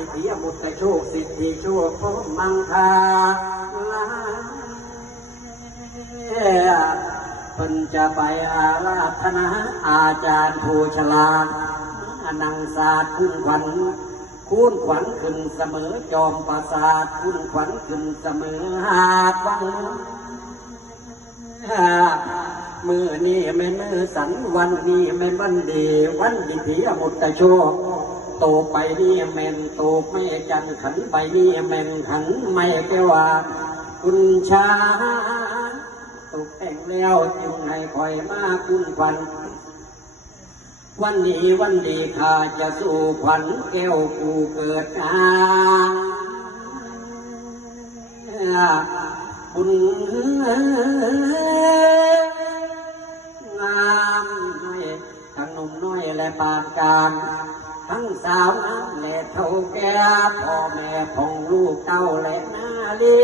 สิทธิอมุตตะโชคสิทธิโชคพมังคาเพิ่นจะไปอาราธนาอาจารย์ผู้ฉลาดนังศาสตร์คุณขวัญคุณขวัญขึ้นเสมอจอมปราสาทคุณขวัญขึ้นเสมอหากวังมือนี้ไม่มือสันวันนี้ไม่บันดีวันสิทธิอมุตตะโชคโตไปนี่แม่นโตไม่จันขันไปนี่แม่นขันไม่แก้วว่าคุณชาตกแต่งแล้วจึงให้คอยมาคุณขวัญวันนี้วันดีข้าจะสู่ขวัญแก้วกูเกิดบุญงามน้อยทั้งหนุ่มน้อยและปานกลางทั้งสาวและเท่าแก่พ่อแม่ของลูกเต้าและนาลี